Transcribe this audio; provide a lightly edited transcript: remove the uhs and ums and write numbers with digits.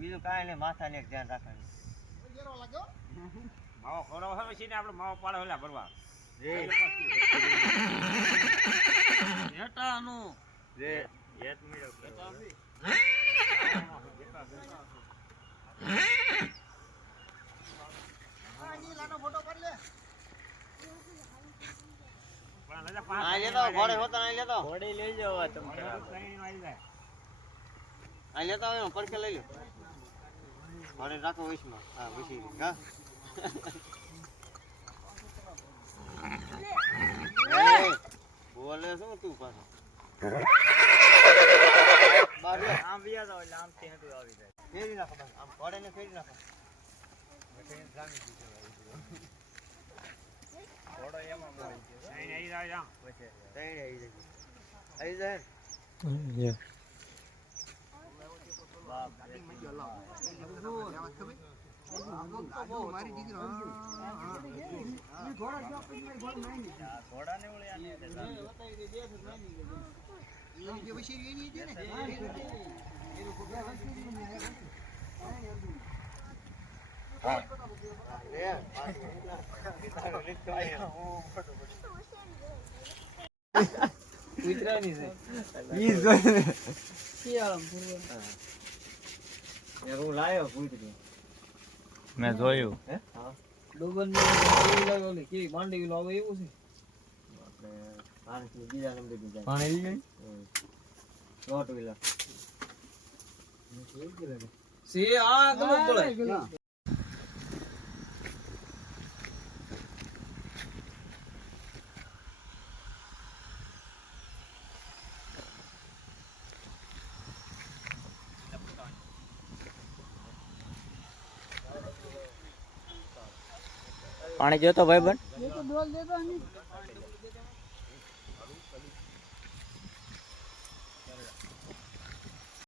બીજું કાંઈ નહીં, માથા ને ધ્યાન રાખવાનું. માવો ખોરાવ હવે છે ને આપણે માવો પાડે ઓલા ભરવા હેટાનું રે હેત મેળો ફોટો પાડ લે. આ લેતો ઘોડે હોતા નહીં લેતો. ઘોડે લઈ જાવ તમે આ લેતા હોય પડકે લઈ લો. ઘોડે રાખો વૈશમાં. હા વૈશી હા. બોલે શું તું પાછો? આમ બિયા જાવ એટલે આમ થી હેઠું આવી જાય. ફેરી નાખો બસ. આમ ઘોડે ને ફેરી નાખો. ઘોડો એમાં મળી ગયો. અહીં આવી જાય પછી તઈને આવી જાય. આવી જાય. બાપ મારી દીકરો ઘોડા ને ઓળે આને હું લાયો પૂછડી. મેં જોયું કેવી માંડી લાવો એવું છે. આપણે બીજા નંબર પાણી ગઈ નોટ વિલા પાણી જોતો ભાઈ બન ડોલ દેતો